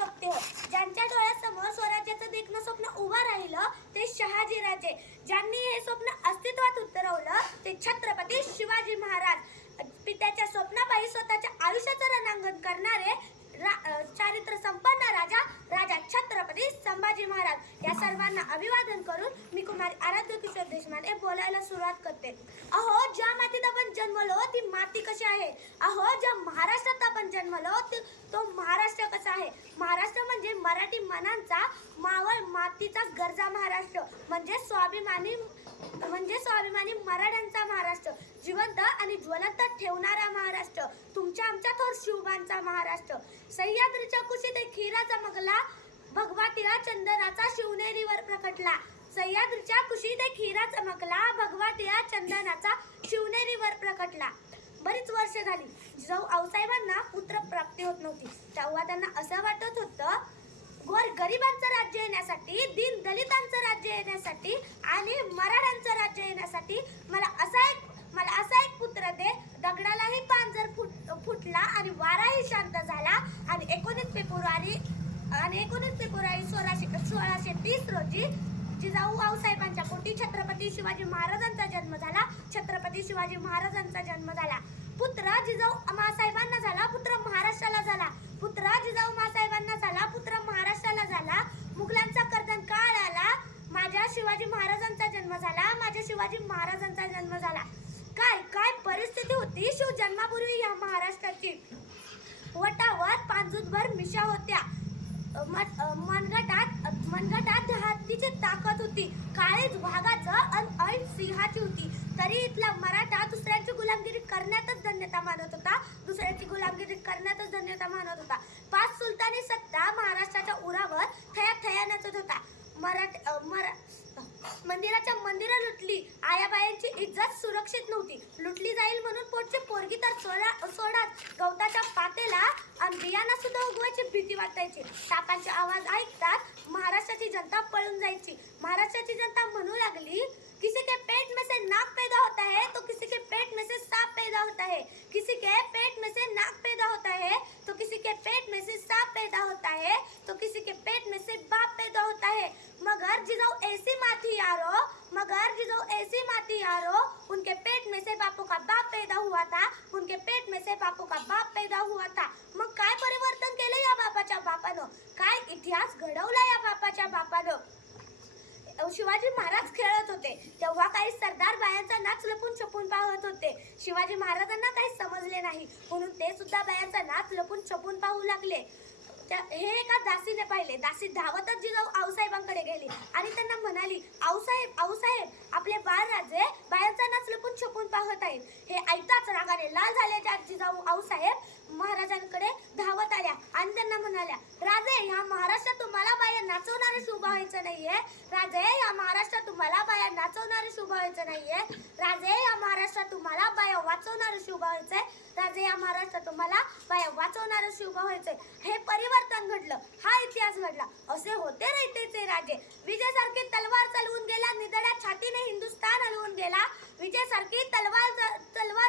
वक्ते हो. ज्यांच्या डोळ्यासमोर स्वराज्याचं देखणं स्वप्न उभं राहिलं ते शहाजीराजे. ज्यांनी हे स्वप्न अस्तित्वात उतरवलं ते छत्रपती शिवाजी महाराज. पित्याच्या स्वप्नापायी स्वतःच्या आयुष्याचं रणांगण करणारे चारित्र्य संपन्न राजा छत्रपती संभाजी महाराज. या सर्वांना अभिवादन करून मी कुमारी आराध्य किशोर देशमाने बोलायला सुरुवात करते. अहो, ज्या मातीत आपण जन्मलो ती माती कशी आहे. अहो, ज्या महाराष्ट्रात आपण जन्मलो तो महाराष्ट्र कसा आहे. महाराष्ट्र म्हणजे मराठी मनांचा मावळ मातीचा गरजा महाराष्ट्र. म्हणजे स्वाभिमानी मराठ्यांचा महाराष्ट्र. जिवंत आणि ज्वलंत ठेवणारा महाराष्ट्र. तुमच्या आमच्या थोर शिवबांचा महाराष्ट्र. सह्याद्रीच्या कुशीत एक हिरा चमकला, भगवा टिळा चंदनाचा शिवनेरीवर प्रकटला. सह्याद्रीच्या कुशीत एक हिरा चमकला, भगवा टिळा चंदनाचा शिवनेरीवर प्रकटला. बरीच वर्ष झाली जिजाऊ आऊसाहेबांना पुत्र प्राप्ती होत नव्हती. तेव्हा त्यांना असं वाटत होतं, गरिबांचं राज्य येण्यासाठी, दीन दलितांचं राज्य येण्यासाठी आणि मराठ्यांचं राज्य येण्यासाठी मला असा एक पुत्र दे. दगडालाही पांजर फुटला आणि वाराही शांत झाला. आणि 19 फेब्रुवारी 1630 रोजी जिजाऊ आऊसाहेबांच्या पोटी छत्रपती शिवाजी महाराजांचा जन्म झाला. छत्रपती शिवाजी महाराजांचा जन्म झाला. पुत्र जिजाऊ मासाहेबांना झाला, पुत्र महाराष्ट्राला झाला. पुत्र जिजाऊ मासाहेबांना झाला, पुत्र महाराष्ट्राला झाला. मुघलांचा कर्दन काळ आला, माझ्या शिवाजी महाराजांचा जन्म झाला. माझ्या शिवाजी महाराजांचा जन्म झाला. काय परिस्थिती होती शिव जन्मापूर्वी या महाराष्ट्राची. वटावर पांजूदभर मिशा होत्या. मनगटात हत्तीची ताकद होती. काळीज वाघाचं ऐन सिंहाची होती. तरी इथला मराठा दुसऱ्यांची गुलामगिरी करण्यातच धन्यता मानत होता. 5 सुलतानी सत्ता महाराष्ट्राच्या उरावर थया नाचत होता. मंदिरं लुटली. आयाबायांची इज्जत सुरक्षित नव्हती. लुटली जाईल म्हणून पोटची पोरगी तर सोडाच, गवताच्या पातेला आणि बियाणा सुद्धा उगवायची भीती वाटायची. सापांचे आवाज ऐकतात महाराष्ट्राची जनता पळून जायची. महाराष्ट्राची जनता म्हणू लागली, किसी के पेट में से नाक पैदा होता है तो किसी के पेट में से सांप पैदा होता है. किसी के पेट में से नाक पैदा होता है तो किसी के पेट में से सांप पैदा होता है तो किसी के पेट में से बाप पैदा होता है. मगर जिजाऊ ऐसी माथी यारो, उनके पेट में से बापों का बाप पैदा हुआ था. उनके पेट में से बापों का बाप पैदा हुआ था. मग काय परिवर्तन केलं या बापाच्या बापानं. काय इतिहास घडवला या बापाच्या बापानं. शिवाजी महाराज खेळत होते तेव्हा काही सरदार बायांचा नाच लपून छपून पाहत होते. शिवाजी महाराजांना काही समजले नाही म्हणून ते सुद्धा बायांचा नाच लपून छपून पाहू लागले. हे एका दासीने पाहिले. दासी धावतच जिजाऊ आऊसाहेबांकडे गेली आणि त्यांना म्हणाली, आऊसाहेब आपले बाळराजे बायांचा नाच लपून छपून पाहत आहेत. हे ऐकताच रागाने लाल झाल्याच्या जिजाऊ आऊसाहेब महाराजांकडे धावत आल्या आणि त्यांना म्हणाल्या, राजे, या महाराष्ट्रात तुम्हाला बाया नाचवणारे शुभ व्हायचं नाहीये. राजे, या महाराष्ट्रात तुम्हाला बाया नाचवणारे शुभ व्हायचं नाहीये. राजे, या महाराष्ट्रात तुम्हाला बाया वाचवणारे शुभ व्हायचंय. राजे, या महाराष्ट्रात तुम्हाला बाया वाचवणारे शुभ व्हायचंय. हे परिवर्तन घडलं, हा इतिहास घडला. असे होते रयतेचे राजे. विजयसारखी तलवार चालवून गेला, निधड्या छातीने हिंदुस्थान हलवून गेला. विजयसारखी तलवार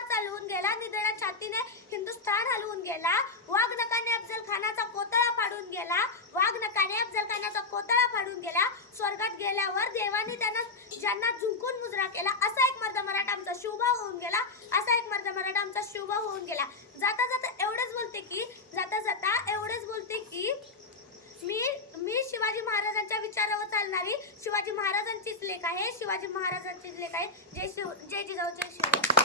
चालवून गेला, निधड्या छातीने हिंदुस्थान हलवून गेला. वाघनखाने अफजल खानाचा कोतळा फाडून गेला. स्वर्गात गेल्यावर देवाने ज्यांना झुंकून मुजरा केला, असा एक मर्द मराठा आमचा शुभा होऊन गेला. जाता जाता एवढेच बोलते की मी शिवाजी महाराजांच्या विचारावर चालणारी शिवाजी महाराजांचीच लेख आहे. जय जिजाऊ जय शिवराय.